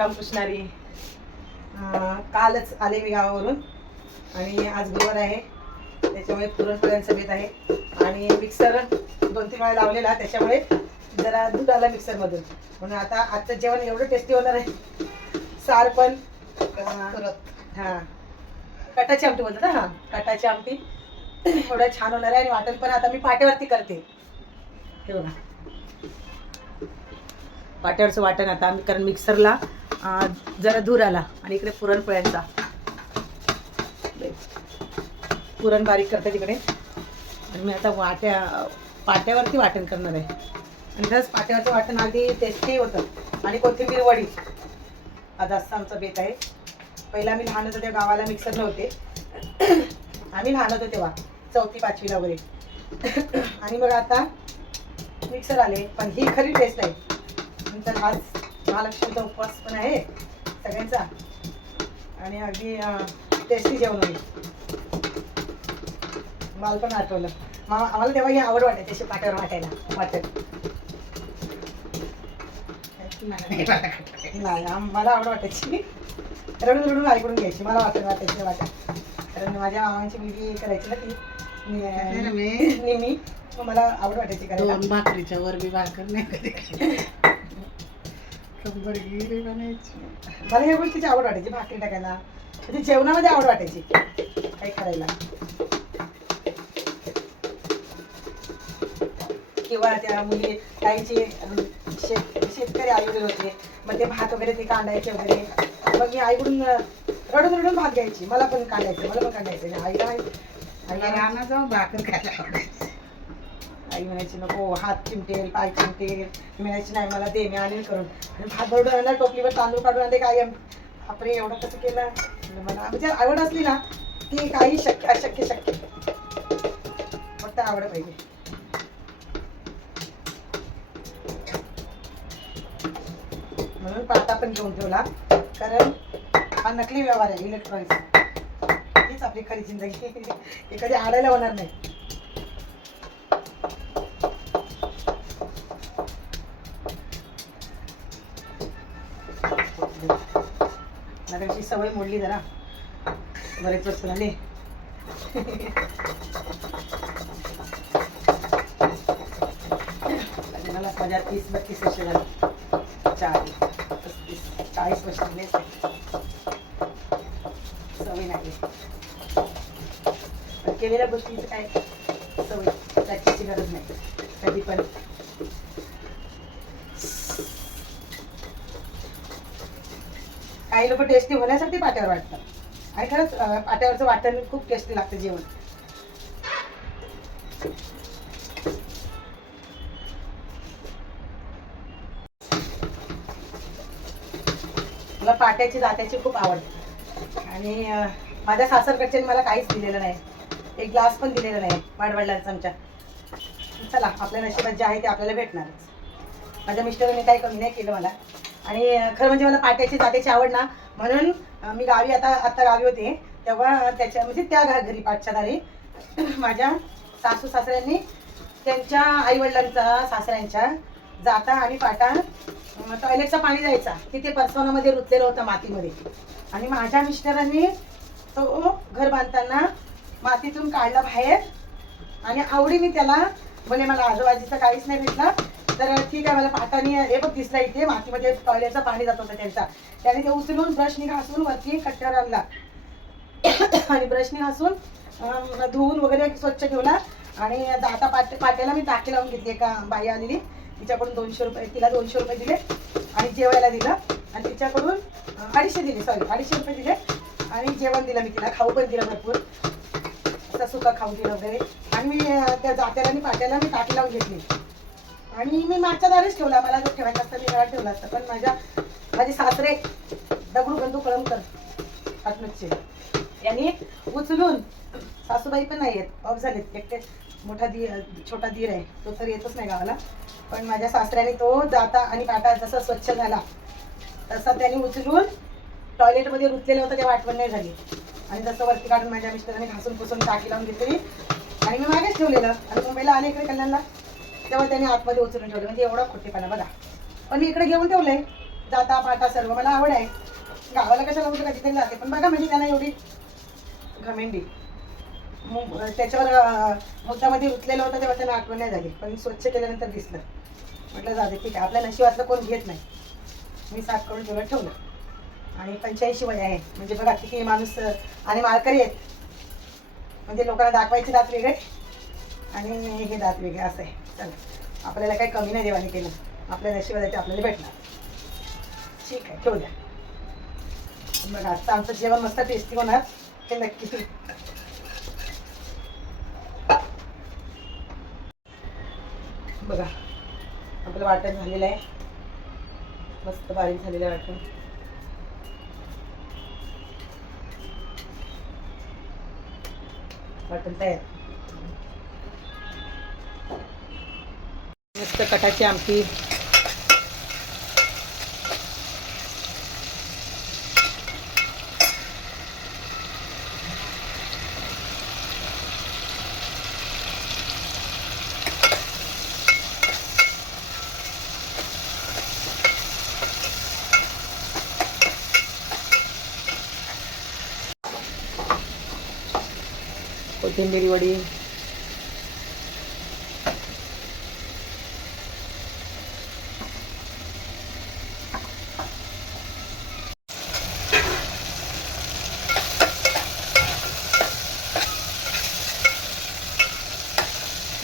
रामकृष्णारी. कालच आले मी गावावरून आणि आज गुरुवार आहे त्याच्यामुळे पुरणपोळ्यांचा बेत आहे. आणि मिक्सर 2-3 वेळा लावलेला त्याच्यामुळे जरा दूध आला मिक्सरमधून. म्हणून आता आजचं जेवण एवढं टेस्टी होणार आहे. सार पण हां कटाची आमटी बोलतात ना. हां कटाची आमटी एवढं छान होणार आहे. आणि वाटण पण आता मी पाट्यावरती करते. हे बघा पाट्यावरचं वाटण आता आम्ही, कारण मिक्सरला जरा धूर आला. आणि इकडे पुरणपोळ्यांचा पुरण बारीक करते तिकडे. आणि मी आता पाट्यावरती वाटण करणार आहे. आणि खरंच पाट्यावरचं वाटण अगदी टेस्टी होतं. आणि कोथिंबीर वडी आज असं आमचा बेत आहे. पहिला आम्ही लहान होतो तेव्हा गावाला मिक्सर नव्हते. आम्ही लहान होतो तेव्हा 4वी-5वीला वगैरे. आणि मग आता मिक्सर आले. पण ही खरी टेस्ट आहे. नंतर आज महालक्ष्मीचा उपवास पण आहे सगळ्यांचा. आणि अगदी टेस्टी जेवण होईल. मला पण आठवलं आम्हाला तेव्हा ही आवड वाटायची अशी पाट्यावर वाटायला वाटत नाही. मला आवड वाटायची. रडून रडून ऐकून घ्यायची. मला वाटायची वाटत. कारण माझ्या मामांची मुलगी करायची ना ती नेहमी. मला आवड वाटायची करायला. भाकरीच्या वर बी भाकर नाही मला ह्या गोष्टीची आवड वाटायची. भाकरी टाकायला म्हणजे जेवणामध्ये आवड वाटायची काही करायला. किंवा त्या मुली काहीचे शेतकरी आई वगैरे होते. मग ते भात वगैरे ते कांडायचे वगैरे. मग मी आईकडून रडून रडून भात घ्यायची. मला पण कांडायचं. आईला रानात जाऊन भाकर खायला आवडायची. आई म्हणायची नको हात चिमटेल पाय चिमटेल. म्हणायची नाही मला दे मी आणेल करून. आणि भात भरडून आणला टोपलीवर तांदूळ काढून आणले. काय आपले एवढं कसं केलं. मला म्हणजे आवड असली ना की काही अशक्य फक्त आवड पाहिजे. म्हणून पाटा पण घेऊन ठेवला. कारण हा नकली व्यवहार आहे इलेक्ट्रॉनिक्स. हीच आपली खरी जिंदगी. हे कधी आडायला होणार नाही. माझ्याशी सवय मोडली जरा बरेच वर्ष झाले. मला माझ्या 30-32 वर्ष झाली. 40-35-40 वर्ष झाले. सवय नाही. केलेल्या गोष्टीचं काय सवय त्याची गरज नाही कधी पण. काही लोक टेस्टी होण्यासाठी पाट्यावर वाटतात. आणि खरंच पाट्यावरचं वाटण खूप टेस्टी लागतं जेवण. मला पाट्याची जात्याची खूप आवडते. आणि माझ्या सासरकडचे मला काहीच दिलेलं नाही. एक ग्लास पण दिलेला नाही वाडवडिलांचा आमच्या. चला आपल्या नशिबात जे आहे ते आपल्याला भेटणारच. माझ्या मिस्टरांनी काही कमी नाही केलं मला. आणि खरं म्हणजे मला पाट्याची जात्याची आवड ना. म्हणून मी गावी आता गावी होते तेव्हा त्याच्या म्हणजे त्या घरी पाठच्या दारी माझ्या सासू सासऱ्यांनी त्यांच्या आईवडिलांचा सासऱ्यांच्या जाता आणि पाटा टॉयलेटचं पाणी जायचा तिथे परसवनामध्ये रुतलेलं होतं मातीमध्ये. आणि माझ्या मिस्टरांनी तो घर बांधताना मातीतून काढला बाहेर. आणि आवडीने त्याला म्हणजे मला आजूबाजूचं काहीच नाही भेटलं तर ठीक आहे मला पाटाने हे बघ दिसला इथे मातीमध्ये टॉयलेटचं पाणी जात होतं त्यांचा. त्याने ते उचलून ब्रशनी घासून वरती कट्ट्यावर आणला. आणि ब्रशनी घासून धुवून वगैरे स्वच्छ ठेवला. आणि आता पाट्याला मी टाकी लावून घेतली. एका बाई आलेली तिच्याकडून 200 रुपये तिला 200 रुपये दिले. आणि जेवायला दिलं. आणि तिच्याकडून 250 रुपये दिले. आणि जेवण दिलं मी तिला. खाऊ पण दिलं भरपूर असं सुका खाऊ दिलं वगैरे. आणि मी त्या जात्याला आणि पाट्याला मी टाकी लावून घेतली. आणि मी मागच्या दारीच ठेवला. मला जर ठेवायचं असतं मी घरात ठेवला असतं. पण माझे सासरे दगडू बंधू कळमकर पाटणचे यांनी उचलून सासूबाई पण नाही येत ऑफ झालेत. एकटे छोटा धीर आहे तो तर येतच नाही गावाला. पण माझ्या सासऱ्याने तो जाता आणि पाटा जसा स्वच्छ झाला तसा त्यांनी उचलून टॉयलेटमध्ये रुतलेलं होतं तेव्हा आठवण नाही झाली. आणि तसं वरती काढून माझ्या मिस्टरांनी घासून पुसून टाकी लावून घेतली. आणि मी मागेच ठेवलेलं. आणि मुंबईला आले इकडे कल्याणला तेव्हा त्यांनी आतमध्ये उचलून ठेवलं. म्हणजे एवढा खोटेपणा बघा. पण मी इकडे घेऊन ठेवलंय जाता पाटा सर्व मला आवड आहे. गावाला कशाला कुठे कधीतरी जाते, पण बघा म्हणजे त्यांना एवढी घमेंडी. त्याच्यावर मुद्दामध्ये उचलेलं होतं तेव्हा त्यांना आठवण नाही झाली, पण स्वच्छ केल्यानंतर दिसलं. म्हटलं जाते ठीक आहे, आपल्या नशिबातलं कोण घेत नाही. मी 7 करून तुला ठेवलं. आणि 85 वय आहे म्हणजे बघा किती माणूस आणि मालकरी आहेत. म्हणजे लोकांना दाखवायचे दात वेगळे आणि हे दात वेगळे असं आहे. चला, आपल्याला काही कमी नाही देवाने केलं, आपल्या नशिबात आहे ते आपल्याला भेटणार. ठीक आहे, ठेवू द्या. बघा आजचं आमचं जेवण मस्त टेस्टी होणार हे नक्की. बघा आपलं वाटण झालेलं आहे, मस्त बारीक झालेलं आहे वाटण. वाटण तयार. मस्त कटाची आमटी. कोथिंबीर वडी.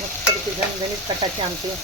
मस्तपैकी झणझणीत कटाची आमटी.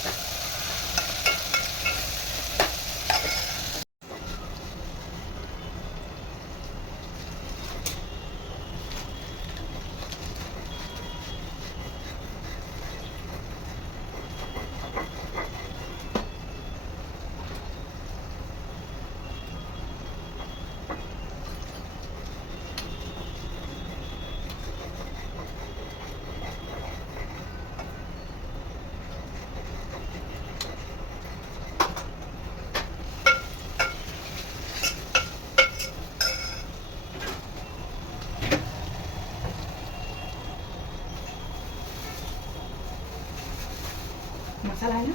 मसाला आहे ना,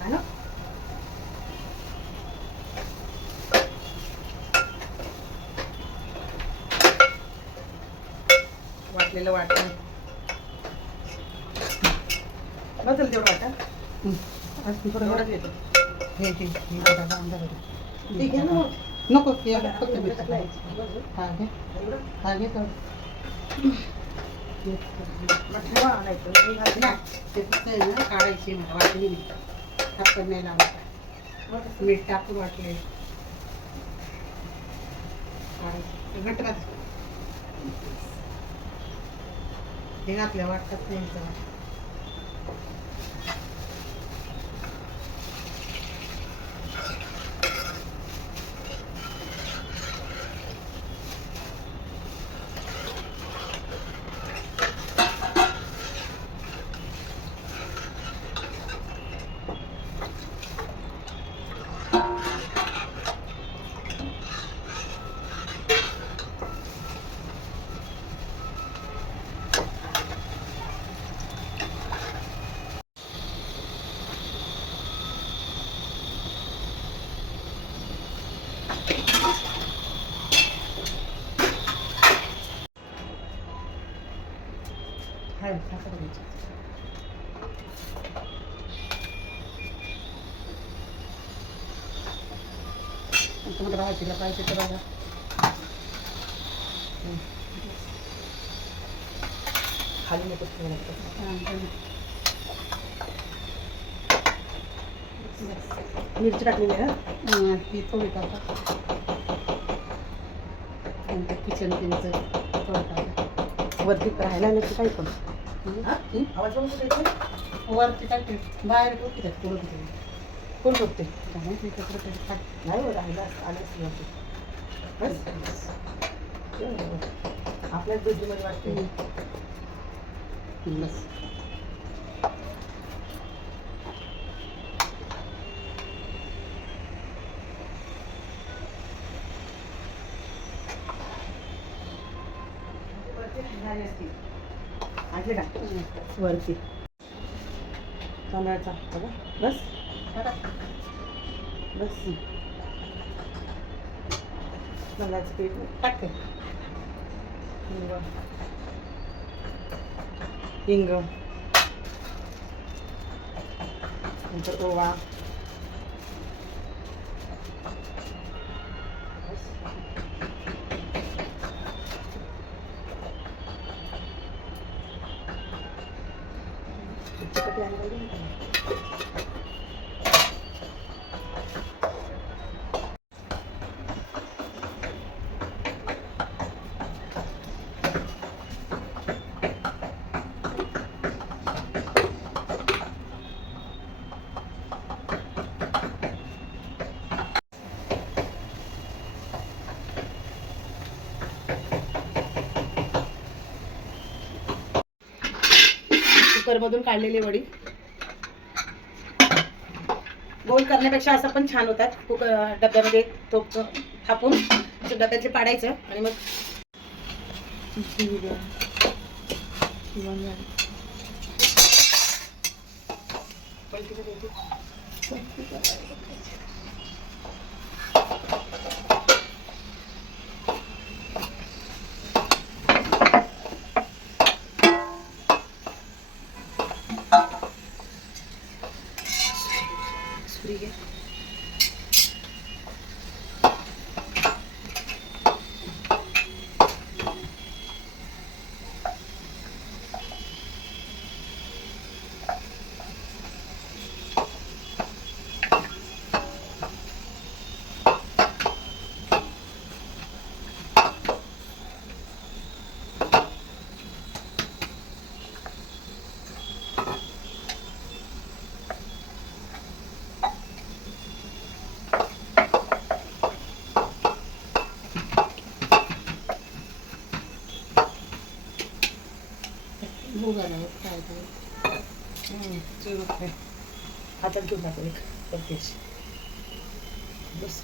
आहे ना. वाटलेलं वाटण बदल तेवढं वाटण. आज मी थोडं एवढंच येतो. हे डबा अंडा भरून. ठीक आहे ना. नको फक्त मिरची. हा घे, हा घे तर. ते फक्त आहे ना काढायची, मला वाटली नाही टाकून नाही लावत. मीठ टाकून वाटले काढायची घट्ट घात. हे घातल्या वाटतात नाही. तुम्हाला भाजीला पाहिजे तर बघा. खाली नको. मिरची टाकलेली आहे ना, ही थोडी टाका. किचन पिनचं थोडं टाका. वरती राहायला नाही काही पण. आवाज बघून कुठे येते? वरती टाकते, बाहेर कुठे पुढं कुठे कोण बघते? नाही नाही राहिला आलेच नव्हते. बस आपल्याच बुद्धीमध्ये वाटते. बस आणले का वरती तांदळाचा बघा. बस बस तांदळाचं पीठ टाकते. हिंग, नंतर ओवा, कुकरमधून काढलेली वडी गोल करण्यापेक्षा असं पण छान होतात. डब्यामध्ये तो थापून डब्यातले पाडायचं आणि मग सुरी घे. हातात घेऊन टाकू एक प्रत्यक्ष बस.